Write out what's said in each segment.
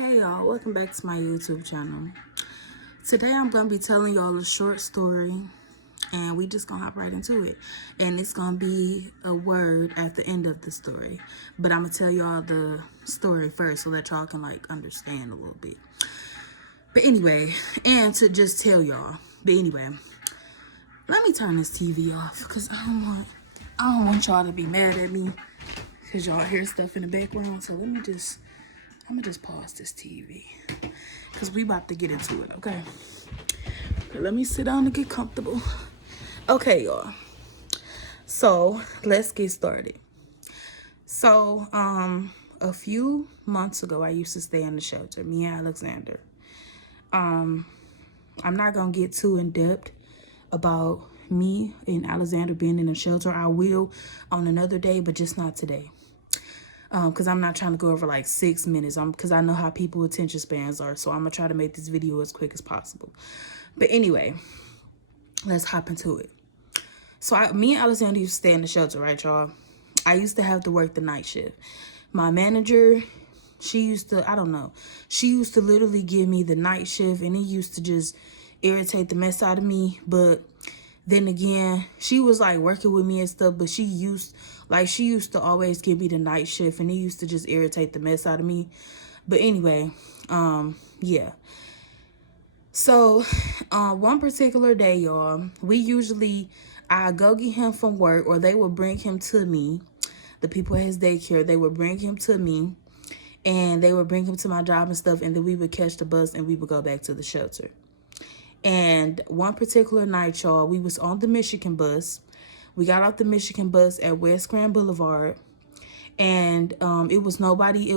Hey y'all, welcome back to my YouTube channel. Today I'm going to be telling y'all a short story and we just going to hop right into it. And it's going to be a word at the end of the story. But I'm going to tell y'all the story first so that y'all can understand a little bit. But anyway, and to just tell y'all. But anyway, let me turn this TV off because I don't want y'all to be mad at me because y'all hear stuff in the background. So I'm gonna just pause this TV because we about to get into it, okay? But let me sit down and get comfortable. Okay, y'all. So let's get started. So, a few months ago, I used to stay in the shelter, me and Alexander. I'm not gonna get too in depth about me and Alexander being in the shelter. I will on another day, but just not today. Because I'm not trying to go over like 6 minutes. Because I know how people attention spans are. So I'm going to try to make this video as quick as possible. But anyway, let's hop into it. So me and Alexander used to stay in the shelter, right, y'all? I used to have to work the night shift. My manager, she used to literally give me the night shift. And it used to just irritate the mess out of me. But then again, she was like working with me and stuff, but she used to always give me the night shift, and it used to just irritate the mess out of me. But anyway, yeah. So, one particular day, y'all, I go get him from work, or they would bring him to me. The people at his daycare, they would bring him to me, and they would bring him to my job and stuff, and then we would catch the bus and we would go back to the shelter. And one particular night, y'all, we was on the Michigan bus. We got off the Michigan bus at West Grand Boulevard. And it was nobody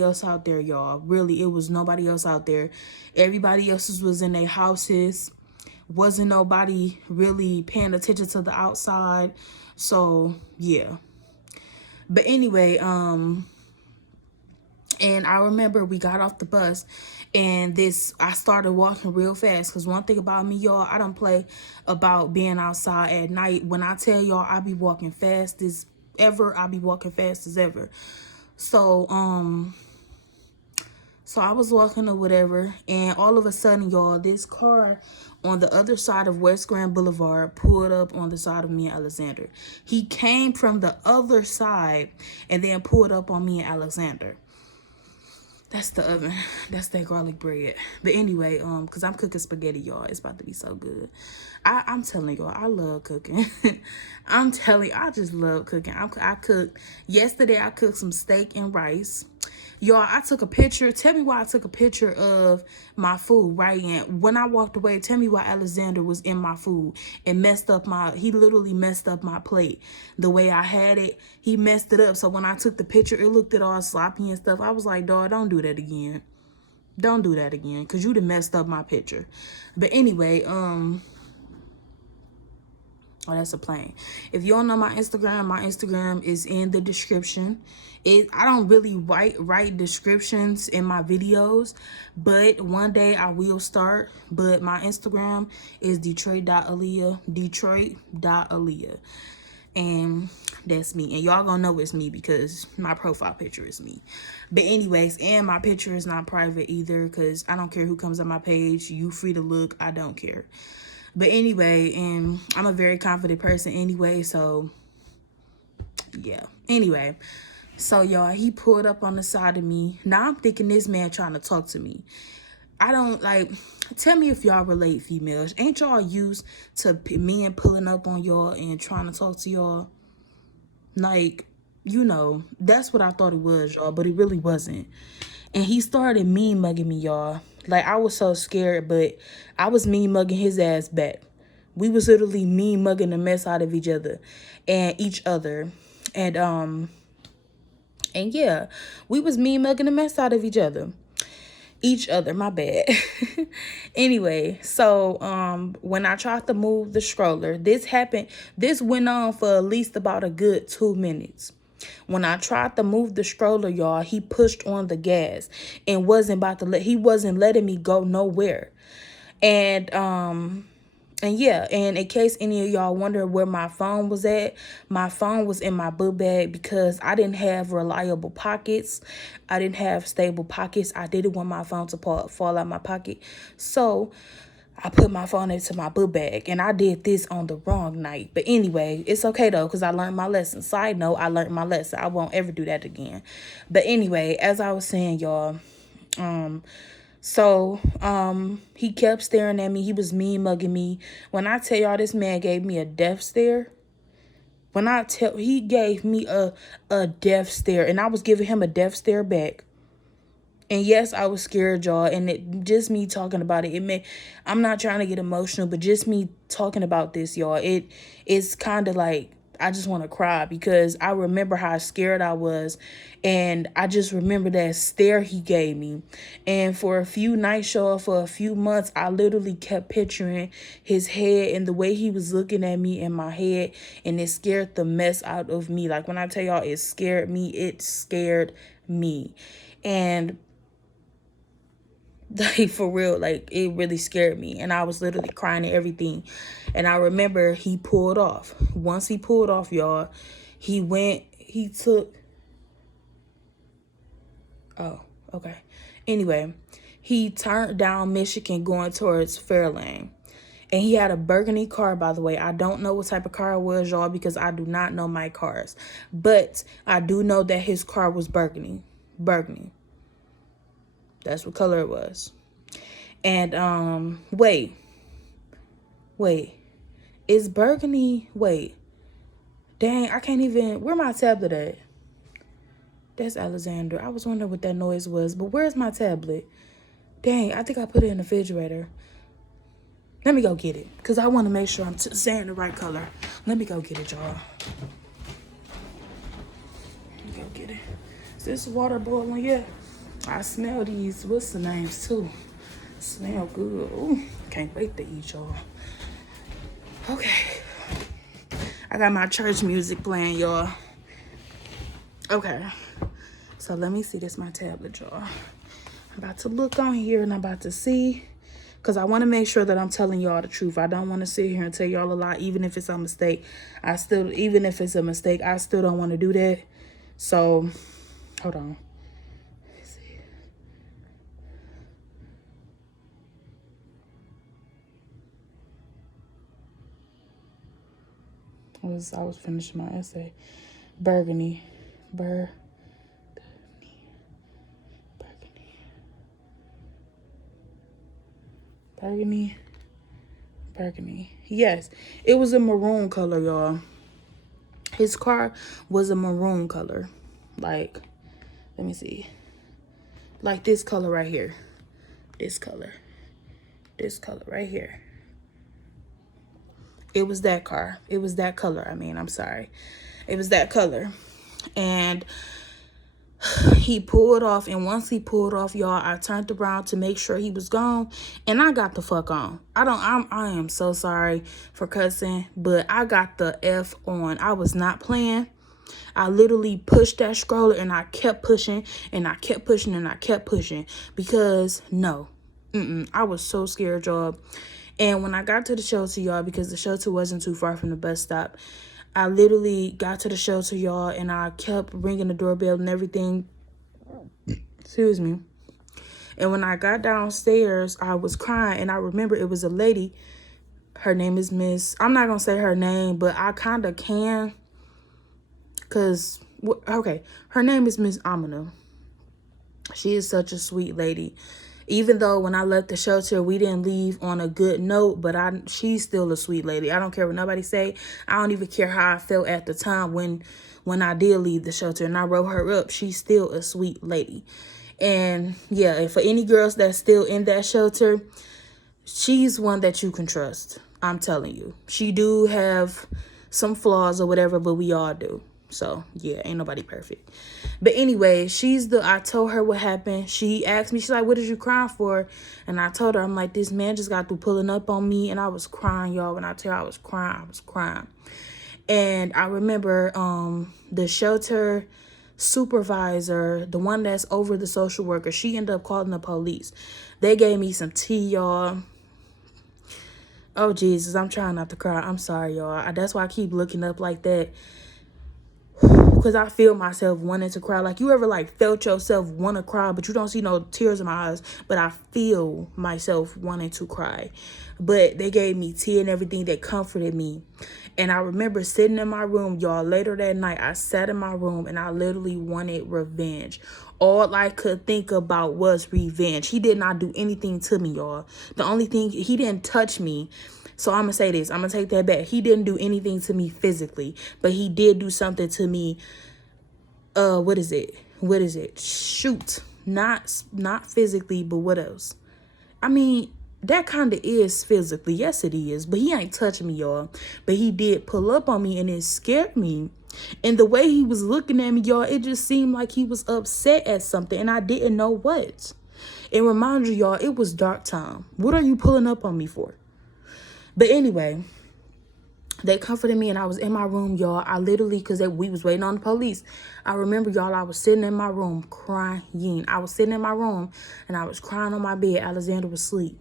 else out there, y'all. Really, it was nobody else out there. Everybody else was in their houses. Wasn't nobody really paying attention to the outside. So, yeah. But anyway, and I remember we got off the bus and I started walking real fast. Because one thing about me, y'all, I don't play about being outside at night. When I tell y'all I be walking fast as ever, I be walking fast as ever. So, so I was walking or whatever. And all of a sudden, y'all, this car on the other side of West Grand Boulevard pulled up on the side of me and Alexander. He came from the other side and then pulled up on me and Alexander. That's the oven. That's that garlic bread. But anyway, because I'm cooking spaghetti, y'all. It's about to be so good. I'm telling y'all, I love cooking. I'm telling you, I just love cooking. I cooked. Yesterday, I cooked some steak and rice. Y'all, I took a picture. Tell me why I took a picture of my food, right? And when I walked away, tell me why Alexander was in my food and he literally messed up my plate. The way I had it, he messed it up. So when I took the picture, it looked at all sloppy and stuff. I was like, dawg, don't do that again. Don't do that again, because you done messed up my picture. But anyway, oh, that's a plane. If you don't know my Instagram is in the description. I don't really write descriptions in my videos, but one day I will start. But my Instagram is Detroit.Aaliyah, Detroit.Aaliyah. And that's me. And y'all gonna know it's me because my profile picture is me. But anyways, and my picture is not private either, because I don't care who comes on my page. You free to look. I don't care. But anyway, and I'm a very confident person anyway, so yeah. Anyway, so y'all, he pulled up on the side of me. Now I'm thinking this man trying to talk to me. I don't tell me if y'all relate, females. Ain't y'all used to men pulling up on y'all and trying to talk to y'all? Like, you know, that's what I thought it was, y'all, but it really wasn't. And he started mean mugging me, y'all. Like, I was so scared, but I was mean mugging his ass back. We was literally mean mugging the mess out of each other. And yeah, we was mean mugging the mess out of each other. My bad. Anyway, so when I tried to move the stroller, this went on for at least about a good 2 minutes. When I tried to move the stroller, y'all, he pushed on the gas and he wasn't letting me go nowhere. And And yeah, and in case any of y'all wonder where my phone was at, my phone was in my book bag because I didn't have reliable pockets. I didn't have stable pockets. I didn't want my phone to fall out my pocket. So I put my phone into my book bag, and I did this on the wrong night. But anyway, it's okay though, because I learned my lesson. Side note, I learned my lesson. I won't ever do that again. But anyway, as I was saying, y'all, he kept staring at me. He was mean mugging me. When I tell y'all, this man gave me a death stare. He gave me a death stare, and I was giving him a death stare back. And yes, I was scared, y'all. And it just me talking about it. I'm not trying to get emotional, but just me talking about this, y'all. It's kind of like I just want to cry because I remember how scared I was. And I just remember that stare he gave me. And for a few nights, y'all, for a few months, I literally kept picturing his head and the way he was looking at me in my head. And it scared the mess out of me. Like when I tell y'all it scared me. And like for real, like it really scared me, and I was literally crying and everything. And I remember he pulled off. Once he pulled off, y'all, he took, oh, okay. Anyway, he turned down Michigan going towards Fairlane. And he had a burgundy car, by the way. I don't know what type of car it was, y'all, because I do not know my cars. But I do know that his car was burgundy. Burgundy. That's what color it was. And wait. Is burgundy, dang, I can't even, where my tablet at? That's Alexander. I was wondering what that noise was, but where's my tablet? Dang, I think I put it in the refrigerator. Let me go get it, because I want to make sure I'm saying the right color. Let me go get it, y'all. Let me go get it. Is this water boiling yet? I smell these, what's the names, too? Smell good. Ooh, can't wait to eat, y'all. Okay. I got my church music playing, y'all. Okay. So let me see. This my tablet, y'all. I'm about to look on here and I'm about to see. Because I want to make sure that I'm telling y'all the truth. I don't want to sit here and tell y'all a lie, even if it's a mistake. Even if it's a mistake, I still don't want to do that. So, hold on. Let's see. I was finishing my essay. Burgundy. Yes, it was a maroon color, y'all. His car was a maroon color. Like, let me see. Like this color right here. This color right here. It was that car. It was that color. I'm sorry. It was that color. And he pulled off, and once he pulled off, y'all, I turned around to make sure he was gone, and I got the fuck on. I am so sorry for cussing, but I got the F on. I was not playing. I literally pushed that stroller, and I kept pushing, and I kept pushing, and I kept pushing, because no, I was so scared, y'all. And when I got to the shelter, y'all, because the shelter wasn't too far from the bus stop, I literally got to the shelter, y'all, and I kept ringing the doorbell and everything. Excuse me. And when I got downstairs, I was crying, and I remember it was a lady. Her name is Miss, I'm not going to say her name, but I kind of can. Because, okay, her name is Miss Amina. She is such a sweet lady. Even though when I left the shelter, we didn't leave on a good note, but she's still a sweet lady. I don't care what nobody say. I don't even care how I felt at the time when I did leave the shelter and I wrote her up. She's still a sweet lady. And yeah, for any girls that's still in that shelter, she's one that you can trust. I'm telling you. She do have some flaws or whatever, but we all do. So, yeah, ain't nobody perfect. But anyway, I told her what happened. She asked me, she's like, what did you crying for? And I told her, I'm like, this man just got through pulling up on me. And I was crying, y'all. When I tell you I was crying. And I remember the shelter supervisor, the one that's over the social worker, she ended up calling the police. They gave me some tea, y'all. Oh, Jesus, I'm trying not to cry. I'm sorry, y'all. That's why I keep looking up like that. Because I feel myself wanting to cry. Like, you ever, like, felt yourself want to cry, but you don't see no tears in my eyes. But I feel myself wanting to cry. But they gave me tea and everything that comforted me. And I remember sitting in my room, y'all, later that night. I sat in my room and I literally wanted revenge. All I could think about was revenge. He did not do anything to me, y'all. The only thing, he didn't touch me. So I'm going to say this. I'm going to take that back. He didn't do anything to me physically, but he did do something to me. What is it? Shoot. Not physically, but what else? I mean, that kind of is physically. Yes, it is. But he ain't touching me, y'all. But he did pull up on me, and it scared me. And the way he was looking at me, y'all, it just seemed like he was upset at something, and I didn't know what. And remind you, y'all, it was dark time. What are you pulling up on me for? But anyway, they comforted me and I was in my room, y'all. I literally, because we was waiting on the police. I remember, y'all, I was sitting in my room crying. I was sitting in my room and I was crying on my bed. Alexander was asleep.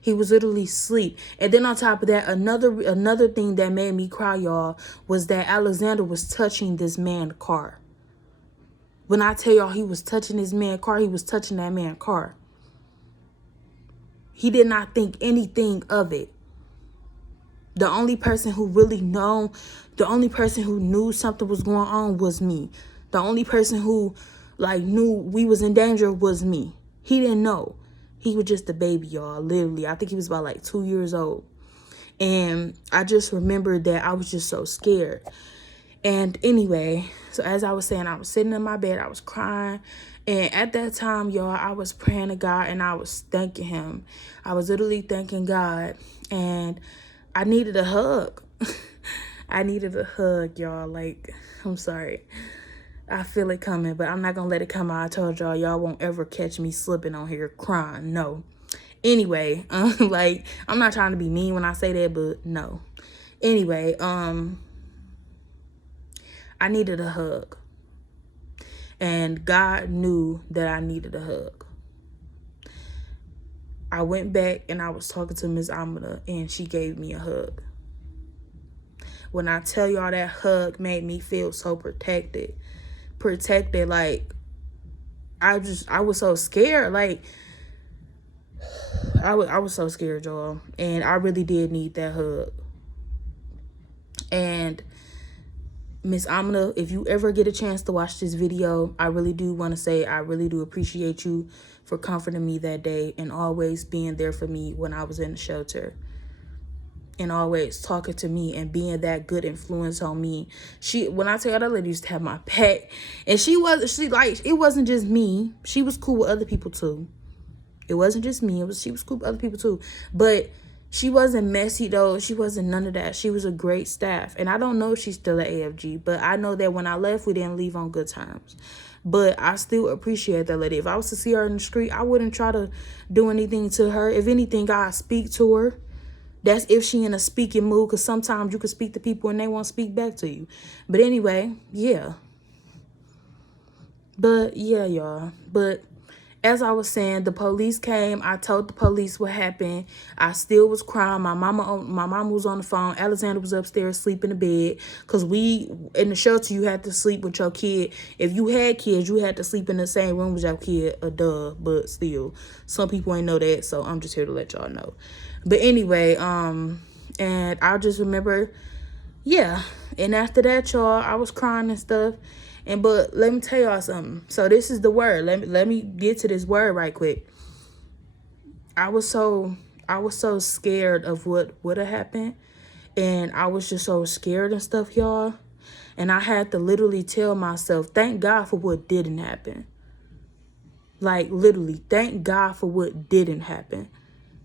He was literally asleep. And then on top of that, another thing that made me cry, y'all, was that Alexander was touching this man's car. When I tell y'all he was touching this man's car, he was touching that man's car. He did not think anything of it. The only person who really the only person who knew something was going on was me. The only person who, like, knew we was in danger was me. He didn't know. He was just a baby, y'all, literally. I think he was about, like, 2 years old. And I just remembered that I was just so scared. And anyway, so as I was saying, I was sitting in my bed. I was crying. And at that time, y'all, I was praying to God and I was thanking him. I was literally thanking God. And I needed a hug. I needed a hug, y'all. Like, I'm sorry. I feel it coming, but I'm not going to let it come out. I told y'all won't ever catch me slipping on here crying. No. Anyway, like, I'm not trying to be mean when I say that, but no. Anyway, I needed a hug. And God knew that I needed a hug. I went back and I was talking to Miss Amina and she gave me a hug. When I tell y'all, that hug made me feel so protected, like, I was so scared. Like, I was so scared, y'all. And I really did need that hug. And Miss Amina, if you ever get a chance to watch this video, I really do want to say I really do appreciate you for comforting me that day and always being there for me when I was in the shelter. And always talking to me and being that good influence on me. When I tell you, that lady used to have my back. And it wasn't just me. She was cool with other people too. It wasn't just me. She was cool with other people too. But she wasn't messy though. She wasn't none of that. She was a great staff. And I don't know if she's still at AFG, but I know that when I left, we didn't leave on good terms. But I still appreciate that lady. If I was to see her in the street, I wouldn't try to do anything to her. If anything, I'd speak to her. That's if she in a speaking mood, because sometimes you can speak to people and they won't speak back to you. But anyway, yeah. But yeah, y'all. But as I was saying, the police came. I told the police what happened. I still was crying. My mama was on the phone. Alexander was upstairs sleeping in the bed. Because in the shelter, you had to sleep with your kid. If you had kids, you had to sleep in the same room with your kid. Duh, but still. Some people ain't know that, so I'm just here to let y'all know. But anyway, and I just remember, yeah. And after that, y'all, I was crying and stuff. But let me tell y'all something. So this is the word. Let me get to this word right quick. I was so scared of what would have happened. And I was just so scared and stuff, y'all. And I had to literally tell myself, thank God for what didn't happen. Like, literally, thank God for what didn't happen.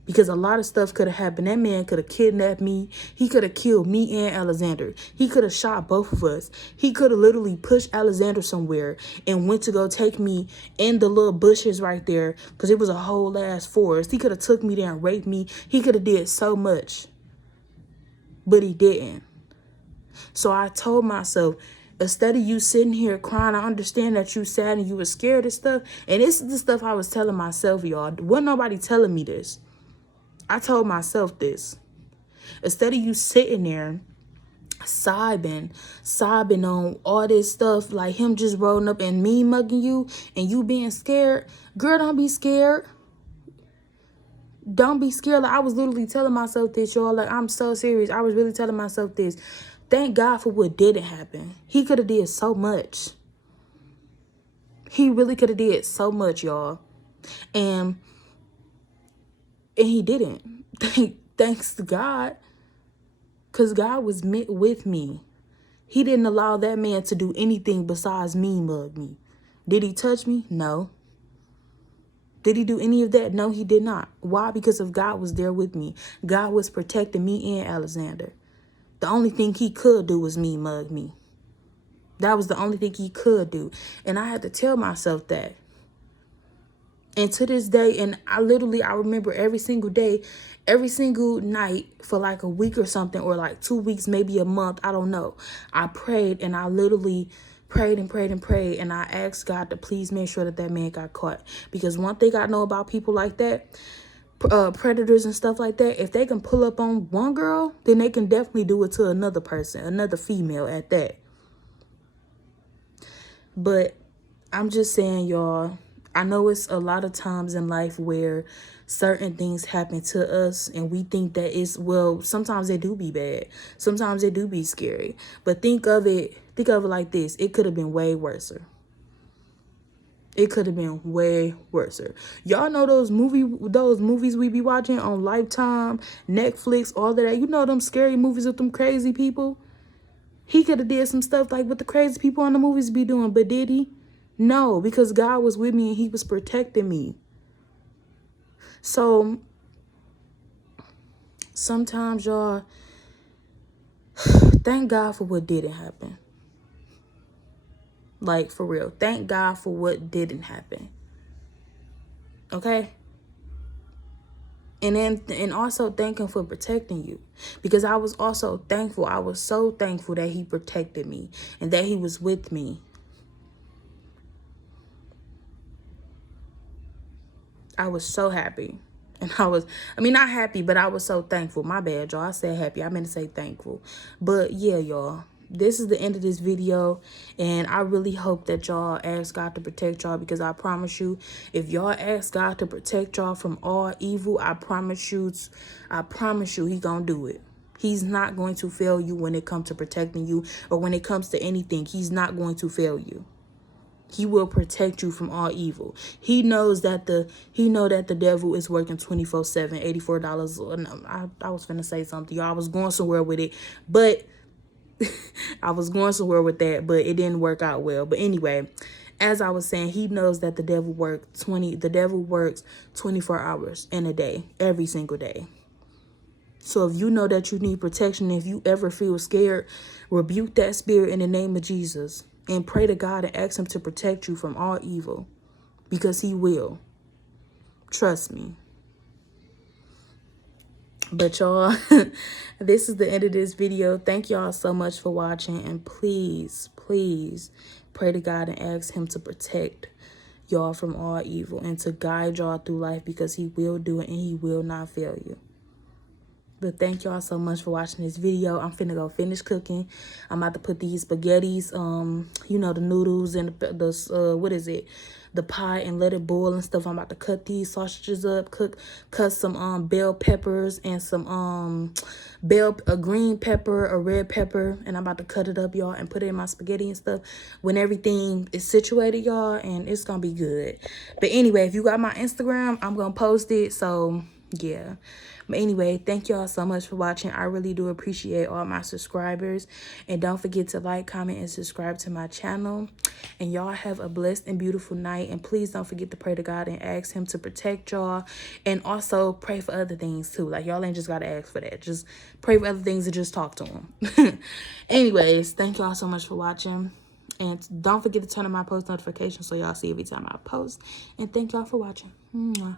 Because a lot of stuff could have happened. That man could have kidnapped me. He could have killed me and Alexander. He could have shot both of us. He could have literally pushed Alexander somewhere and went to go take me in the little bushes right there. Because it was a whole ass forest. He could have took me there and raped me. He could have did so much. But he didn't. So I told myself, instead of you sitting here crying, I understand that you sad and you were scared and stuff. And this is the stuff I was telling myself, y'all. Wasn't nobody telling me this. I told myself this. Instead of you sitting there sobbing on all this stuff, like him just rolling up and me mugging you and you being scared, girl, don't be scared. Don't be scared. Like, I was literally telling myself this, y'all. Like, I'm so serious. I was really telling myself this. Thank God for what didn't happen. He could have did so much. He really could have did so much, y'all. And he didn't. Thanks to God. Because God was with me. He didn't allow that man to do anything besides me mug me. Did he touch me? No. Did he do any of that? No, he did not. Why? Because of God was there with me. God was protecting me and Alexander. The only thing he could do was me mug me. That was the only thing he could do. And I had to tell myself that. And to this day, and I remember every single day, every single night for like a week or something, or like 2 weeks, maybe a month, I don't know. I prayed, and I literally prayed and prayed and prayed, and I asked God to please make sure that that man got caught. Because one thing I know about people like that, predators and stuff like that, if they can pull up on one girl, then they can definitely do it to another person, another female at that. But I'm just saying, y'all, I know it's a lot of times in life where certain things happen to us and we think that it's, well, sometimes they do be bad. Sometimes they do be scary. But think of it like this. It could have been way worse. It could have been way worse. Y'all know those movies we be watching on Lifetime, Netflix, all of that. You know them scary movies with them crazy people? He could have did some stuff like what the crazy people in the movies be doing, but did he? No, because God was with me and he was protecting me. So sometimes, y'all, thank God for what didn't happen. Like, for real. Thank God for what didn't happen. Okay? And also thank him for protecting you. Because I was also thankful. I was so thankful that he protected me and that he was with me. I was so happy. And not happy, but I was so thankful. My bad, y'all. I said happy. I meant to say thankful. But yeah, y'all, this is the end of this video. And I really hope that y'all ask God to protect y'all, because I promise you, if y'all ask God to protect y'all from all evil, I promise you, he gonna do it. He's not going to fail you when it comes to protecting you, or when it comes to anything. He's not going to fail you. He will protect you from all evil. He knows that the devil is working 24/7, $84. I was finna say something, y'all. I was going somewhere with it, but I was going somewhere with that, but it didn't work out well. But anyway, as I was saying, he knows that the devil works 24 hours in a day, every single day. So if you know that you need protection, if you ever feel scared, rebuke that spirit in the name of Jesus. And pray to God and ask him to protect you from all evil. Because he will. Trust me. But y'all, this is the end of this video. Thank y'all so much for watching. And please, please pray to God and ask him to protect y'all from all evil. And to guide y'all through life, because he will do it and he will not fail you. But thank y'all so much for watching this video. I'm finna go finish cooking. I'm about to put these spaghettis, you know, the noodles and the pie, and let it boil and stuff. I'm about to cut these sausages up, cut some bell peppers and some a green pepper, a red pepper, and I'm about to cut it up, y'all, and put it in my spaghetti and stuff when everything is situated, y'all, and it's gonna be good. But anyway, if you got my Instagram, I'm gonna post it, so yeah. But anyway, thank y'all so much for watching. I really do appreciate all my subscribers. And don't forget to like, comment, and subscribe to my channel. And y'all have a blessed and beautiful night. And please don't forget to pray to God and ask him to protect y'all. And also pray for other things too. Like, y'all ain't just got to ask for that. Just pray for other things and just talk to him. Anyways, thank y'all so much for watching. And don't forget to turn on my post notifications so y'all see every time I post. And thank y'all for watching. Mwah.